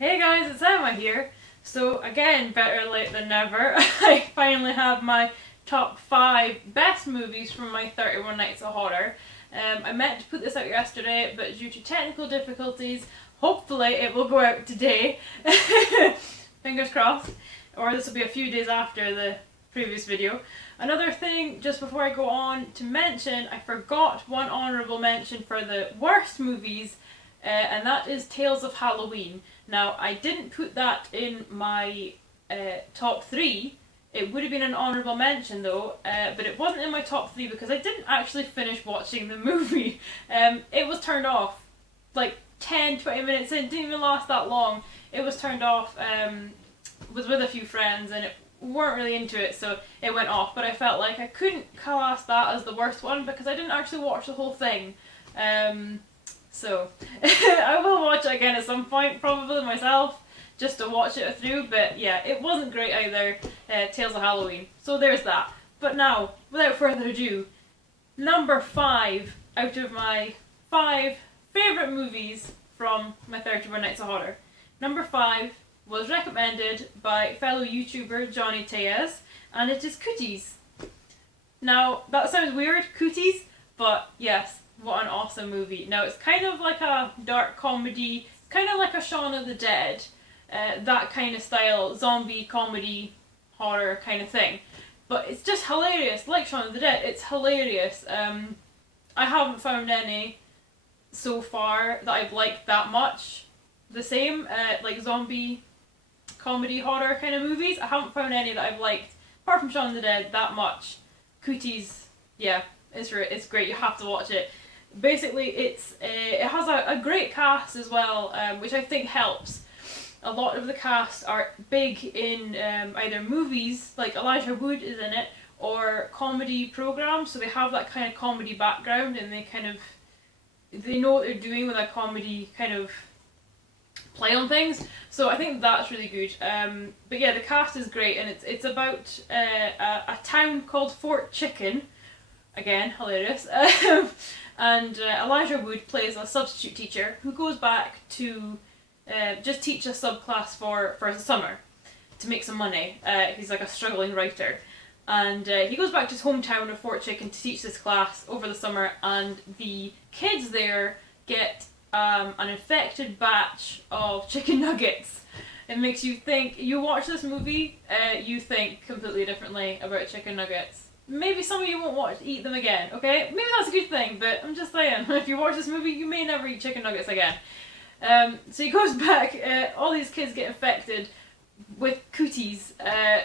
Hey guys, it's Emma here. So again, better late than never, I finally have my top 5 best movies from my 31 Nights of Horror. I meant to put this out yesterday, but due to technical difficulties, hopefully it will go out today. Fingers crossed. Or this will be a few days after the previous video. Another thing, just before I go on to mention, I forgot one honourable mention for the worst movies, and that is Tales of Halloween. Now, I didn't put that in my top 3. It would have been an honourable mention though, but it wasn't in my top 3 because I didn't actually finish watching the movie. It was turned off like 10-20 minutes in, didn't even last that long. It was turned off, was with a few friends and it weren't really into it, so it went off. But I felt like I couldn't class that as the worst one because I didn't actually watch the whole thing. So I will watch it again at some point, probably myself, just to watch it through. But yeah, it wasn't great either, Tales of Halloween. So there's that. But now, without further ado, number 5 out of my 5 favourite movies from my 31 Nights of Horror. Number 5 was recommended by fellow YouTuber Johnny Tellez, and it is Cooties. Now, that sounds weird, Cooties, but yes, what an awesome movie. Now, it's kind of like a dark comedy, it's kind of like a Shaun of the Dead, that kind of style, zombie, comedy, horror kind of thing. But it's just hilarious, like Shaun of the Dead, it's hilarious. I haven't found any so far that I've liked that much the same, like zombie, comedy, horror kind of movies. I haven't found any that I've liked, apart from Shaun of the Dead, that much. Cooties, yeah, it's great, you have to watch it. Basically, it has a great cast as well, which I think helps. A lot of the cast are big in either movies, like Elijah Wood is in it, or comedy programs, so they have that kind of comedy background and they know what they're doing with a comedy kind of play on things. So I think that's really good. But yeah, the cast is great, and it's about a town called Fort Chicken. Again, hilarious. And Elijah Wood plays a substitute teacher who goes back to just teach a subclass for the summer to make some money. He's like a struggling writer. And he goes back to his hometown of Fort Chicken to teach this class over the summer, and the kids there get an infected batch of chicken nuggets. It makes you think, you watch this movie, you think completely differently about chicken nuggets. Maybe some of you won't eat them again, okay? Maybe that's a good thing, but I'm just saying, if you watch this movie, you may never eat chicken nuggets again. So he goes back, all these kids get infected with cooties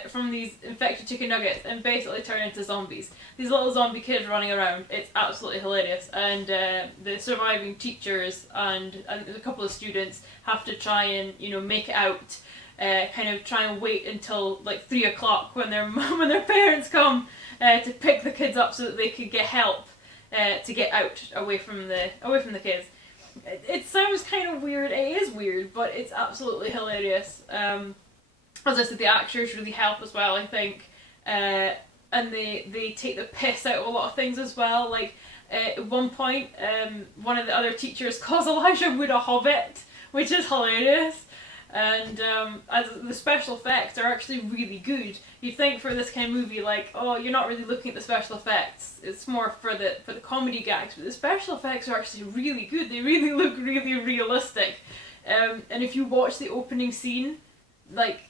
from these infected chicken nuggets and basically turn into zombies. These little zombie kids running around. It's absolutely hilarious. And the surviving teachers and a couple of students have to try and, make it out. Kind of try and wait until like 3 o'clock when their parents come to pick the kids up so that they could get help to get out away from the kids. It sounds kind of weird. It is weird, but it's absolutely hilarious. As I said, the actors really help as well, I think, and they take the piss out of a lot of things as well. Like at one point, one of the other teachers calls Elijah Wood a hobbit, which is hilarious. And as the special effects are actually really good. You'd think for this kind of movie, like, oh, you're not really looking at the special effects. It's more for the comedy gags, but the special effects are actually really good. They really look really realistic. And if you watch the opening scene, like,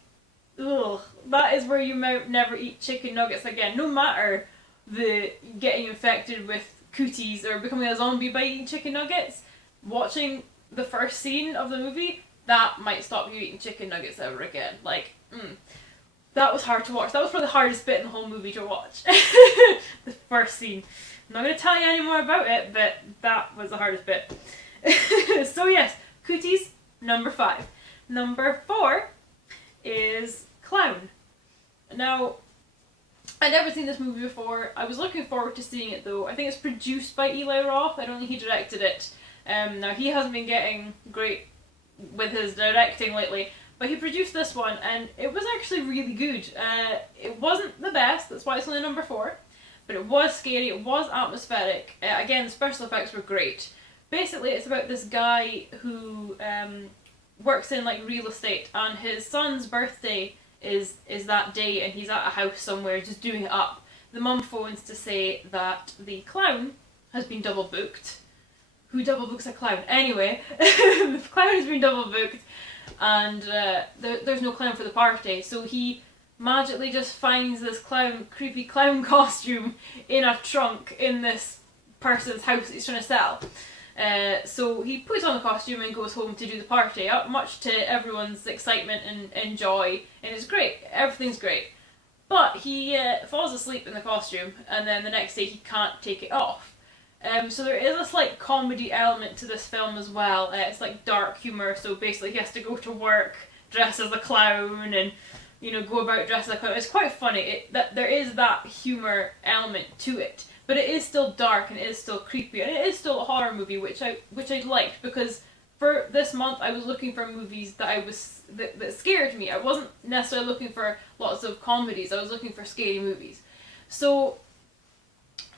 ugh, that is where you might never eat chicken nuggets again. No matter the getting infected with cooties or becoming a zombie by eating chicken nuggets, watching the first scene of the movie, that might stop you eating chicken nuggets ever again. Like, that was hard to watch. That was probably the hardest bit in the whole movie to watch. The first scene. I'm not going to tell you any more about it, but that was the hardest bit. So yes, Cooties, number 5. Number 4 is Clown. Now, I'd never seen this movie before. I was looking forward to seeing it though. I think it's produced by Eli Roth. I don't think he directed it. Now, he hasn't been getting great with his directing lately, but he produced this one and it was actually really good. It wasn't the best, that's why it's only number 4, but it was scary, it was atmospheric. Again, the special effects were great. Basically, it's about this guy who works in like real estate, and his son's birthday is that day, and he's at a house somewhere just doing it up. The mum phones to say that the clown has been double booked. Who double books a clown? Anyway, the clown has been double booked, and there's no clown for the party, so he magically just finds this creepy clown costume in a trunk in this person's house that he's trying to sell. So he puts on the costume and goes home to do the party, much to everyone's excitement and joy, and it's great. Everything's great. But he falls asleep in the costume, and then the next day he can't take it off. So there is a slight comedy element to this film as well. It's like dark humour, so basically he has to go to work dressed as a clown and, you know, go about dressed as a clown. It's quite funny. There is that humour element to it, but it is still dark and it is still creepy, and it is still a horror movie, which I liked, because for this month I was looking for movies that that scared me. I wasn't necessarily looking for lots of comedies. I was looking for scary movies. So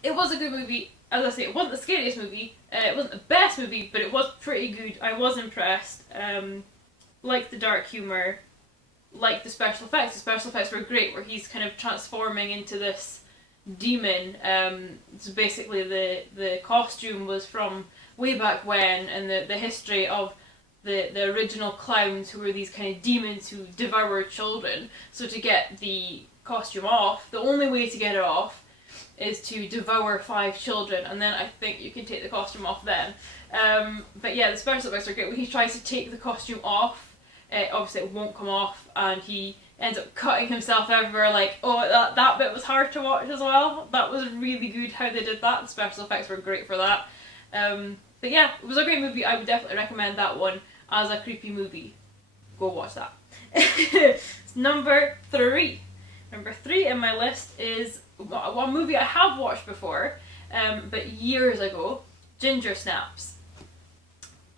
it was a good movie. As I say, it wasn't the scariest movie, it wasn't the best movie, but it was pretty good. I was impressed. Liked the dark humour, liked the special effects. The special effects were great, where he's kind of transforming into this demon. So basically the costume was from way back when, and the history of the original clowns, who were these kind of demons who devoured children. So to get the costume off, the only way to get it off is to devour 5 children, and then I think you can take the costume off then. But yeah, the special effects are great. When he tries to take the costume off, obviously it won't come off, and he ends up cutting himself everywhere. Like, oh, that bit was hard to watch as well. That was really good how they did that. The special effects were great for that. But yeah, it was a great movie. I would definitely recommend that one as a creepy movie. Go watch that. It's number 3. Number 3 in my list is one movie I have watched before, but years ago, Gingersnaps.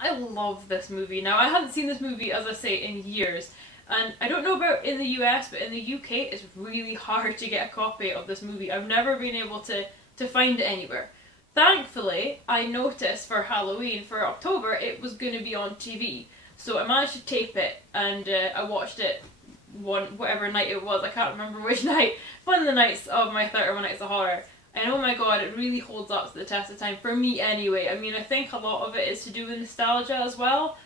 I love this movie. Now, I hadn't seen this movie, as I say, in years, and I don't know about in the US, but in the UK it's really hard to get a copy of this movie. I've never been able to find it anywhere. Thankfully, I noticed for Halloween, for October, it was going to be on TV, so I managed to tape it, and I watched it whatever night it was, I can't remember which night, one of the nights of my 31 Nights of Horror, and oh my god, it really holds up to the test of time, for me anyway. I mean, I think a lot of it is to do with nostalgia as well,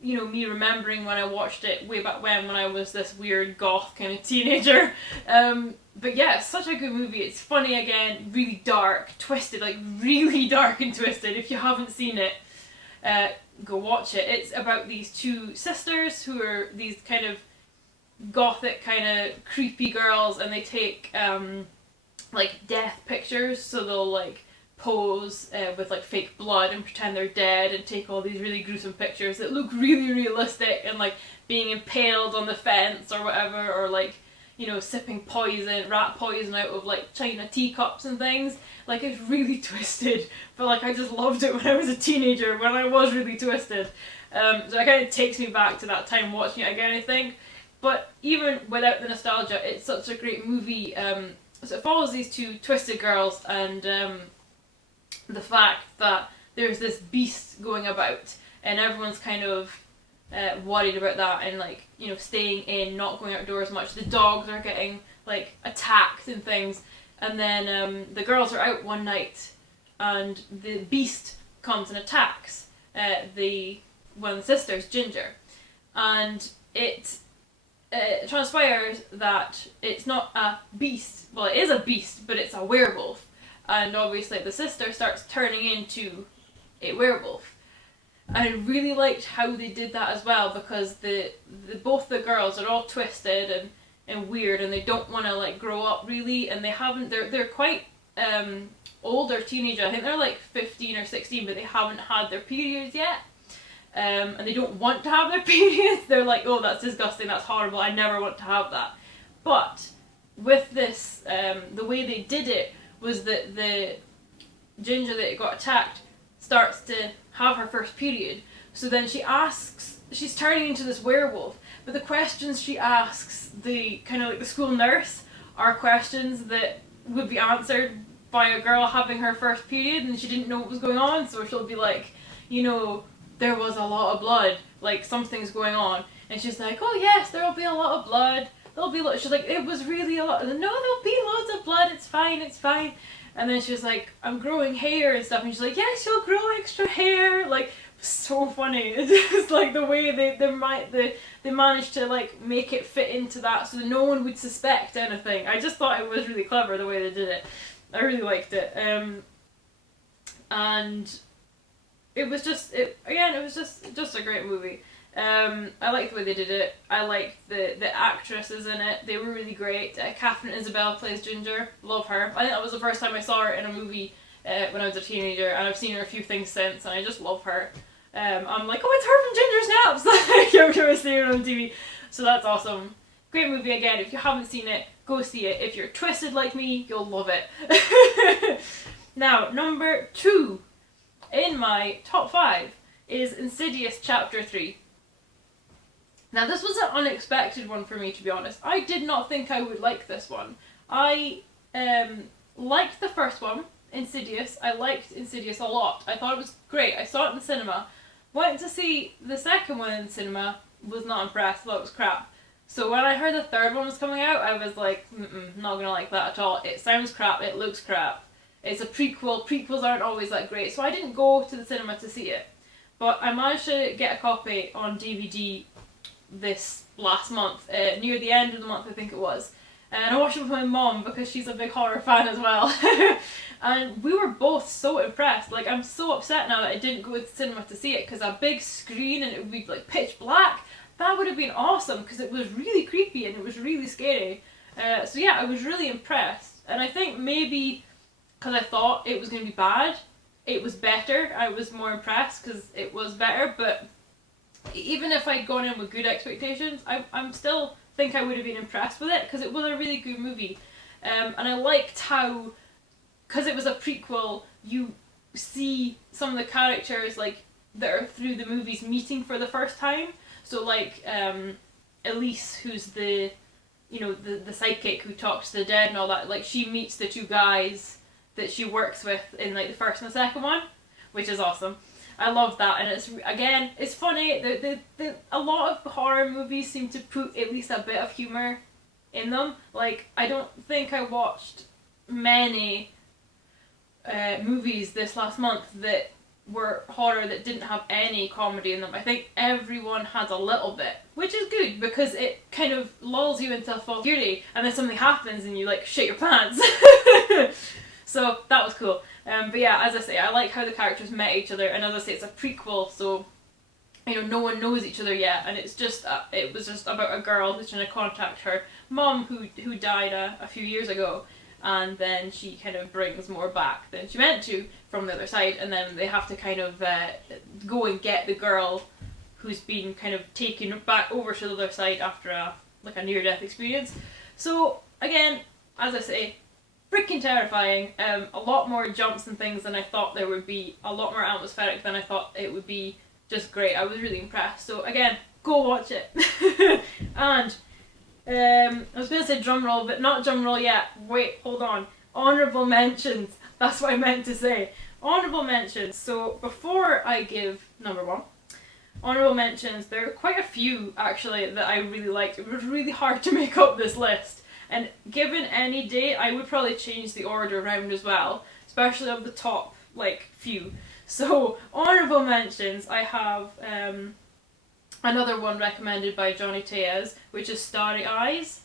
you know, me remembering when I watched it way back when I was this weird goth kind of teenager. But yeah, it's such a good movie. It's funny again, really dark, twisted, like really dark and twisted. If you haven't seen it, go watch it. It's about these 2 sisters who are these kind of gothic kind of creepy girls, and they take like death pictures, so they'll like pose with like fake blood and pretend they're dead and take all these really gruesome pictures that look really realistic, and like being impaled on the fence or whatever, or like, you know, sipping rat poison out of like china teacups and things. Like, it's really twisted, but like I just loved it when I was a teenager, when I was really twisted. So it kind of takes me back to that time watching it again, I think. But even without the nostalgia, it's such a great movie. So it follows these 2 twisted girls, and the fact that there's this beast going about, and everyone's kind of worried about that, and like, you know, staying in, not going outdoors much. The dogs are getting like attacked and things, and then the girls are out one night, and the beast comes and attacks one of the sisters, Ginger, and it transpires that it's not a beast. Well, it is a beast, but it's a werewolf. And obviously the sister starts turning into a werewolf. And I really liked how they did that as well, because both the girls are all twisted and weird, and they don't want to like grow up really, and they're quite older teenager. I think they're like 15 or 16, but they haven't had their periods yet. And they don't want to have their periods. They're like, oh, that's disgusting, that's horrible, I never want to have that. But with this, the way they did it was that the Ginger that got attacked starts to have her first period. So then she's turning into this werewolf, but the questions she asks the kind of like the school nurse are questions that would be answered by a girl having her first period, and she didn't know what was going on. So she'll be like, you know, there was a lot of blood, like something's going on. And she's like, oh yes, there'll be a lot of blood. There'll be she's like, it was really a lot. No, there'll be loads of blood. It's fine. It's fine. And then she was like, I'm growing hair and stuff. And she's like, yes, you'll grow extra hair. Like, so funny. It's just like the way they managed to like make it fit into that so that no one would suspect anything. I just thought it was really clever the way they did it. I really liked it. And it was just a great movie. I liked the way they did it. I liked the actresses in it. They were really great. Catherine Isabelle plays Ginger. Love her. I think that was the first time I saw her in a movie when I was a teenager, and I've seen her a few things since, and I just love her. I'm like, oh, it's her from Gingersnaps! I've never seen her on TV. So that's awesome. Great movie again. If you haven't seen it, go see it. If you're twisted like me, you'll love it. Now, number 2 in my top 5 is Insidious Chapter 3. Now this was an unexpected one for me, to be honest. I did not think I would like this one. I liked the first one, Insidious. I liked Insidious a lot. I thought it was great. I saw it in the cinema. Went to see the second one in the cinema, was not impressed, thought it was crap. So when I heard the third one was coming out, I was like, not gonna like that at all. It sounds crap, it looks crap. It's a prequel. Prequels aren't always that great. So I didn't go to the cinema to see it. But I managed to get a copy on DVD this last month, near the end of the month I think it was, and I watched it with my mom because she's a big horror fan as well. And we were both so impressed. Like, I'm so upset now that I didn't go to the cinema to see it, because a big screen and it would be like pitch black, that would have been awesome, because it was really creepy and it was really scary. So yeah, I was really impressed, and I think maybe because I thought it was going to be bad, it was better. I was more impressed because it was better. But even if I'd gone in with good expectations, I'm still think I would have been impressed with it, because it was a really good movie. And I liked how, because it was a prequel, you see some of the characters like that are through the movies meeting for the first time. So like Elise, who's the psychic who talks to the dead and all that, like she meets the two guys that she works with in like the first and the second one, which is awesome. I love that, and it's funny. A lot of horror movies seem to put at least a bit of humour in them. Like, I don't think I watched many movies this last month that were horror that didn't have any comedy in them. I think everyone had a little bit, which is good because it kind of lulls you into a false security, and then something happens and you like shit your pants. So that was cool. But yeah, as I say, I like how the characters met each other, and as I say, it's a prequel, so no one knows each other yet, and it's just it was just about a girl who's trying to contact her mum who died a few years ago, and then she kind of brings more back than she meant to from the other side, and then they have to kind of go and get the girl who's been kind of taken back over to the other side after a near-death experience. So again, as I say, freaking terrifying. A lot more jumps and things than I thought there would be. A lot more atmospheric than I thought it would be. Just great. I was really impressed. So again, go watch it. And I was going to say drum roll, but not drum roll yet. Wait, hold on. Honourable mentions. That's what I meant to say. Honourable mentions. So before I give number 1, honourable mentions, there are quite a few actually that I really liked. It was really hard to make up this list. And given any day, I would probably change the order around as well, especially of the top, few. So, honourable mentions, I have another one recommended by Johnny Tellez, which is Starry Eyes.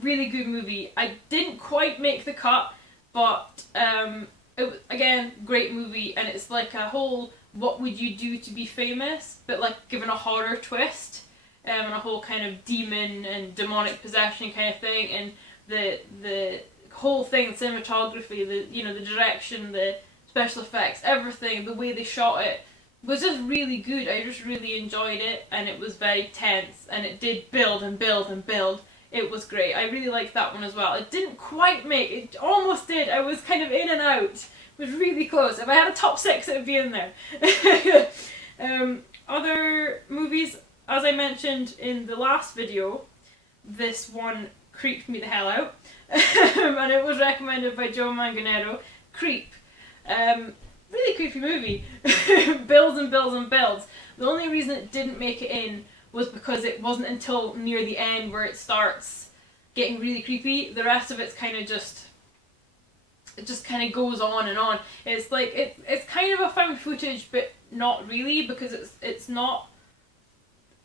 Really good movie. I didn't quite make the cut, but it was, again, great movie, and it's like a whole what would you do to be famous, but given a horror twist. And a whole kind of demon and demonic possession kind of thing, and the whole thing, the cinematography, the direction, the special effects, everything, the way they shot it was just really good. I just really enjoyed it, and it was very tense, and it did build and build and build. It was great. I really liked that one as well. It didn't quite make it, almost did. I was kind of in and out. It was really close. If I had a top 6, it would be in there. Other movies, as I mentioned in the last video, this one creeped me the hell out, and it was recommended by Joe Manganero. Creep. really creepy movie. Builds and builds and builds. The only reason it didn't make it in was because it wasn't until near the end where it starts getting really creepy. The rest of it's kind of just, it just kind of goes on and on. It's like it's kind of a found footage, but not really, because it's not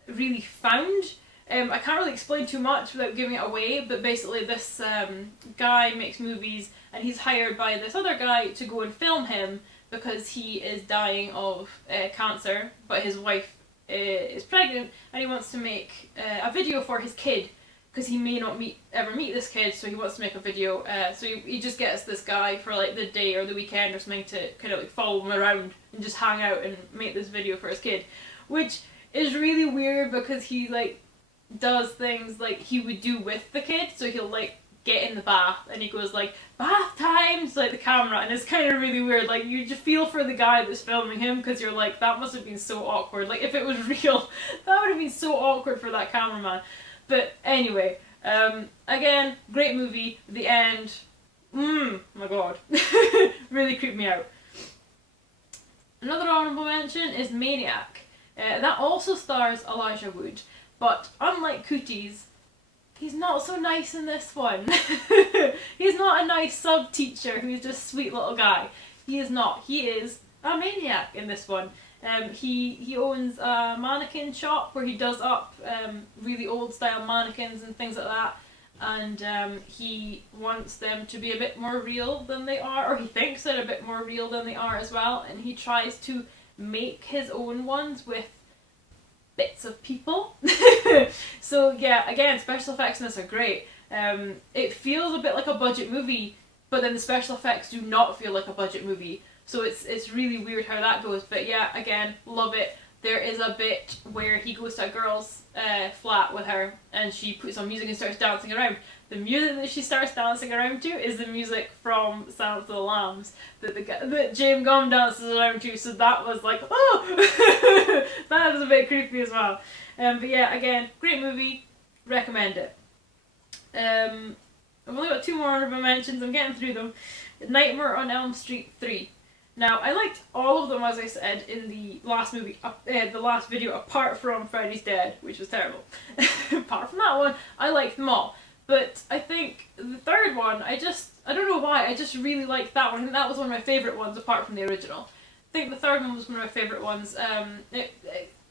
really found. I can't really explain too much without giving it away, but basically this guy makes movies, and he's hired by this other guy to go and film him because he is dying of cancer, but his wife is pregnant, and he wants to make a video for his kid, because he may not ever meet this kid, so he wants to make a video. So he just gets this guy for like the day or the weekend or something to kind of like follow him around and just hang out and make this video for his kid, which is really weird because he like does things like he would do with the kid. So he'll like get in the bath and he goes like, bath time, to like the camera, and it's kind of really weird. Like you just feel for the guy that's filming him, because you're like, that must have been so awkward. Like if it was real, that would have been so awkward for that cameraman. But anyway, again, great movie. The end, my god, really creeped me out. Another honourable mention is Maniac. That also stars Elijah Wood, but unlike Cooties, he's not so nice in this one. He's not a nice sub-teacher who's just a sweet little guy. He is not. He is a maniac in this one. He owns a mannequin shop where he does up really old style mannequins and things like that, and he wants them to be a bit more real than they are, or he thinks they're a bit more real than they are as well, and he tries to make his own ones with bits of people. So yeah, again, special effects in this are great. It feels a bit like a budget movie, but then the special effects do not feel like a budget movie. So it's really weird how that goes. But yeah, again, love it. There is a bit where he goes to a girl's flat with her, and she puts on music and starts dancing around. The music that she starts dancing around to is the music from Silence of the Lambs that James Gunn dances around to. So that was like, oh, that was a bit creepy as well. But yeah, again, great movie, recommend it. I've only got 2 more honorable mentions. I'm getting through them. Nightmare on Elm Street 3. Now, I liked all of them, as I said, in the last movie, the last video, apart from Freddy's Dead, which was terrible. Apart from that one, I liked them all. But I think the third one, I don't know why, I just really liked that one. I think that was one of my favourite ones, apart from the original. I think the third one was one of my favourite ones.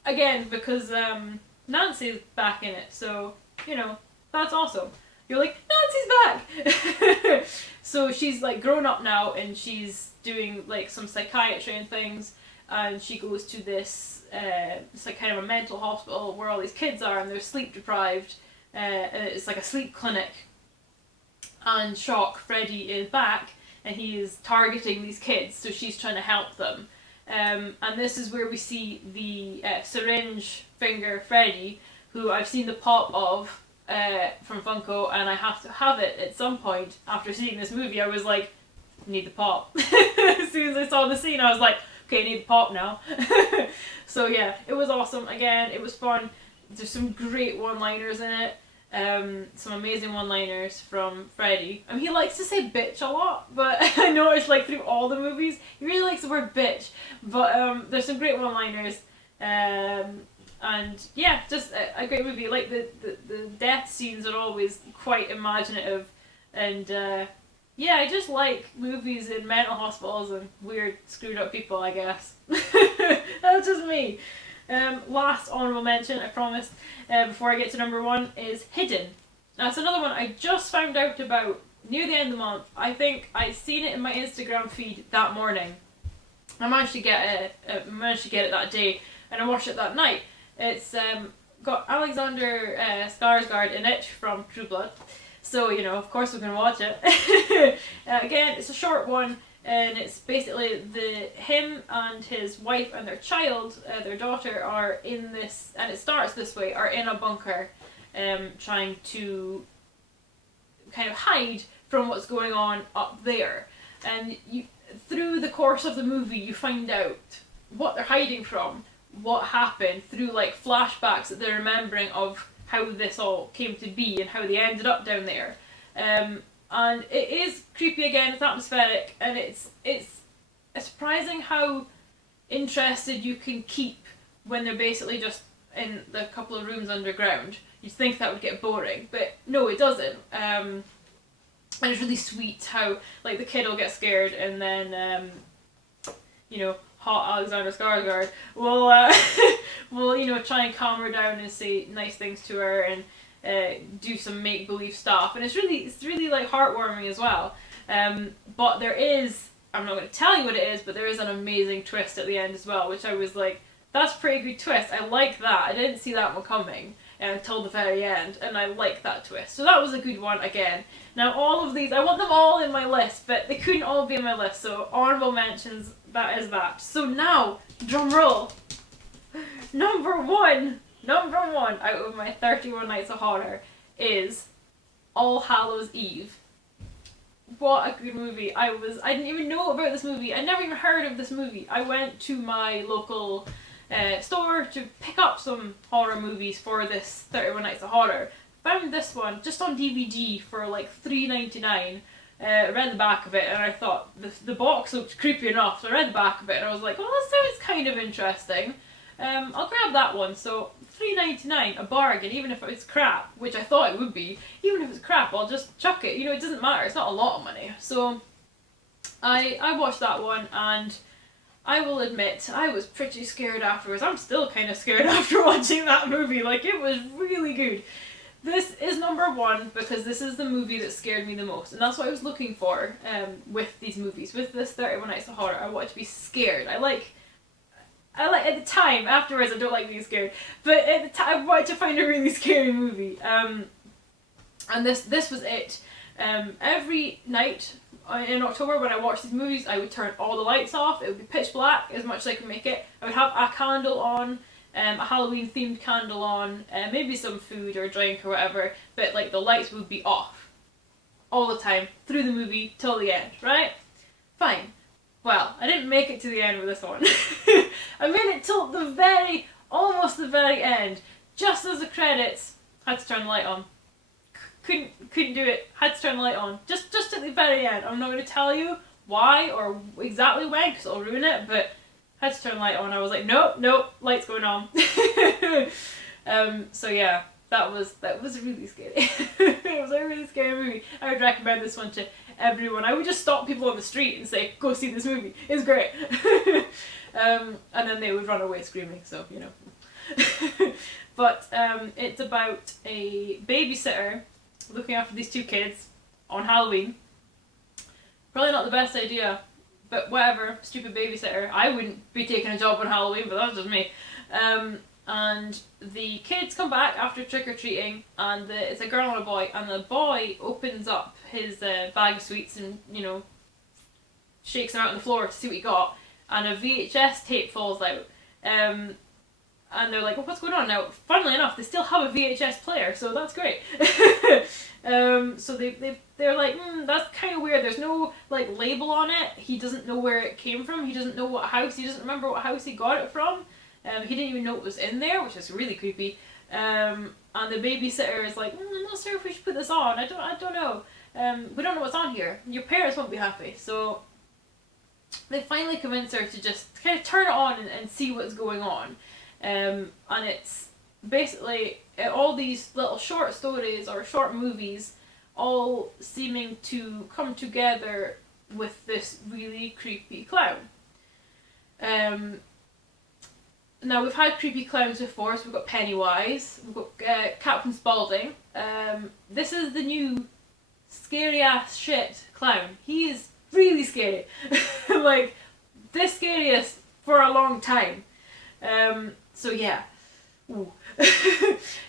Again, because Nancy's back in it, so, you know, that's awesome. You're like, Nancy's back! So she's like grown up now, and she's doing like some psychiatry and things, and she goes to this it's like kind of a mental hospital where all these kids are, and they're sleep deprived. It's like a sleep clinic, and shock, Freddy is back, and he is targeting these kids, so she's trying to help them. And this is where we see the syringe finger Freddy, who I've seen the pop of from Funko, and I have to have it at some point. After seeing this movie, I was like, need the pop. As soon as I saw the scene, I was like, okay, I need the pop now. So yeah, it was awesome. Again, it was fun. There's some great one-liners in it. Some amazing one-liners from Freddy. I mean, he likes to say bitch a lot, but I noticed like through all the movies, he really likes the word bitch. But there's some great one-liners. And yeah, just a great movie. Like the death scenes are always quite imaginative, and yeah, I just like movies in mental hospitals and weird, screwed up people, I guess. That's just me. Last honourable mention, I promised, before I get to number 1, is Hidden. Now, it's another one I just found out about near the end of the month. I think I seen it in my Instagram feed that morning. I managed to get it that day, and I watched it that night. It's got Alexander Skarsgård in it from True Blood, so you know, of course we're gonna watch it. Again, it's a short one, and it's basically him and his wife and their child, their daughter, are in this, and it starts this way, are in a bunker, trying to kind of hide from what's going on up there. And through the course of the movie, you find out what they're hiding from, what happened, through like flashbacks that they're remembering of how this all came to be and how they ended up down there. And it is creepy again, it's atmospheric, and it's it's surprising how interested you can keep when they're basically just in the couple of rooms underground. You'd think that would get boring, but no, it doesn't. And it's really sweet how, like, the kid will get scared and then, you know, hot Alexander Skarsgård will you know, try and calm her down and say nice things to her and do some make-believe stuff, and it's really like heartwarming as well. But there is, I'm not going to tell you what it is, but there is an amazing twist at the end as well, which I was like, that's a pretty good twist. I like that. I didn't see that one coming until the very end, and I like that twist. So that was a good one again. Now all of these, I want them all in my list, but they couldn't all be in my list, so honourable mentions, that is that. So now, drum roll, number one out of my 31 Nights of Horror is All Hallows Eve. What a good movie. I didn't even know about this movie. I'd never even heard of this movie. I went to my local store to pick up some horror movies for this 31 Nights of Horror. Found this one just on DVD for like $3.99. Read the back of it and I thought the box looked creepy enough, so I read the back of it and I was like, well, that sounds kind of interesting. I'll grab that one. So $3.99, a bargain, even if it's crap, which I thought it would be. Even if it's crap, I'll just chuck it. You know, it doesn't matter. It's not a lot of money. So I watched that one, and I will admit I was pretty scared afterwards. I'm still kind of scared after watching that movie. Like, it was really good. This is number one because this is the movie that scared me the most, and that's what I was looking for with these movies. With this 31 Nights of Horror, I wanted to be scared. I like at the time. Afterwards, I don't like being scared, but at the time, I wanted to find a really scary movie. And this was it. Every night in October when I watched these movies, I would turn all the lights off. It would be pitch black as much as I could make it. I would have a candle on, a Halloween themed candle on, maybe some food or drink or whatever, but like the lights would be off all the time through the movie till the end, right? Fine. Well, I didn't make it to the end with this one. I made it till almost the very end. Just as the credits, had to turn the light on. Couldn't do it. Had to turn the light on. Just at the very end. I'm not going to tell you why or exactly when, because it'll ruin it, but had to turn the light on. I was like, nope, light's going on. So yeah, that was really scary. It was a really scary movie. I would recommend this one to everyone. I would just stop people on the street and say, go see this movie. It's great. And then they would run away screaming, so, you know. But it's about a babysitter looking after these two kids on Halloween. Probably not the best idea, but whatever, stupid babysitter. I wouldn't be taking a job on Halloween, but that's just me. And the kids come back after trick-or-treating, and it's a girl and a boy, and the boy opens up his bag of sweets and, you know, shakes them out on the floor to see what he got, and a VHS tape falls out. And they're like, well, what's going on now? Funnily enough, they still have a VHS player, so that's great. So they're like, that's kind of weird. There's no like label on it. He doesn't know where it came from. He doesn't know what house. He doesn't remember what house he got it from. He didn't even know it was in there, which is really creepy. And the babysitter is like, I'm not sure if we should put this on. I don't know. We don't know what's on here. Your parents won't be happy. So they finally convince her to just kind of turn it on and see what's going on. And it's basically all these little short stories or short movies all seeming to come together with this really creepy clown. Now, we've had creepy clowns before, so we've got Pennywise, we've got Captain Spaulding. This is the new scary ass shit clown. He is really scary. Like, the scariest for a long time. So yeah. Ooh.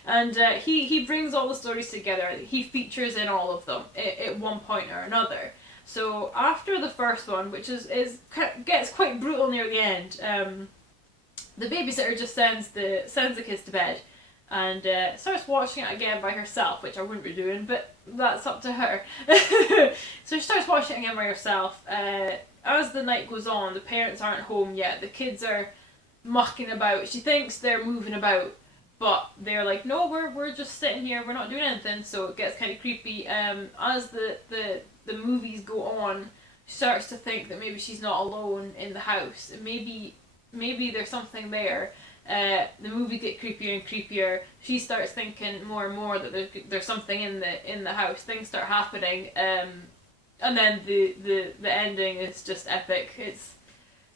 And he brings all the stories together. He features in all of them at one point or another. So after the first one, which gets quite brutal near the end, the babysitter just sends the kids to bed and starts watching it again by herself, which I wouldn't be doing, but that's up to her. So she starts watching it again by herself. As the night goes on, the parents aren't home yet. The kids are mucking about. She thinks they're moving about, but they're like, no, we're just sitting here, we're not doing anything. So it gets kind of creepy. As the movies go on, starts to think that maybe she's not alone in the house. Maybe there's something there. The movie gets creepier and creepier. She starts thinking more and more that there's something in the house. Things start happening, and then the ending is just epic.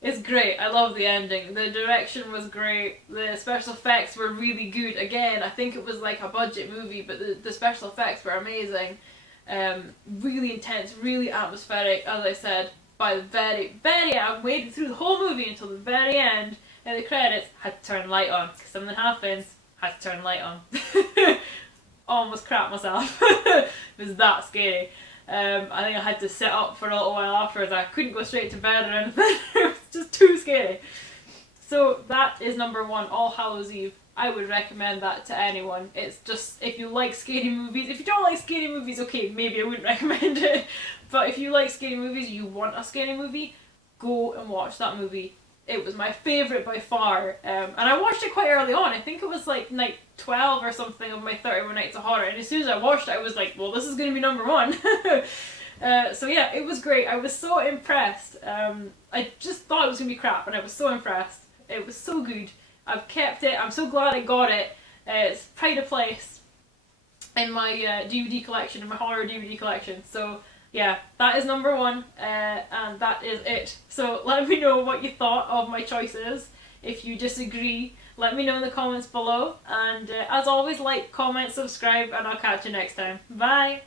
It's great. I love the ending. The direction was great. The special effects were really good. Again, I think it was like a budget movie, but the special effects were amazing. Really intense, really atmospheric. As I said, by the very end, I waited through the whole movie until the very end. And the credits, had to turn the light on. Something happens, had to turn the light on. Almost crap myself. It was that scary. I think I had to sit up for a little while afterwards. I couldn't go straight to bed or anything. It was just too scary. So that is number 1, All Hallows Eve. I would recommend that to anyone. It's just, if you like scary movies, if you don't like scary movies, okay, maybe I wouldn't recommend it. But if you like scary movies, you want a scary movie, go and watch that movie. It was my favourite by far, and I watched it quite early on. I think it was like night 12 or something of my 31 Nights of Horror, and as soon as I watched it I was like, well, this is going to be number 1. So yeah, it was great. I was so impressed. I just thought it was going to be crap, and I was so impressed. It was so good. I've kept it. I'm so glad I got it. It's pride of place in my DVD collection, in my horror DVD collection. So yeah, that is number 1, and that is it. So let me know what you thought of my choices. If you disagree, let me know in the comments below. And as always, like, comment, subscribe, and I'll catch you next time. Bye!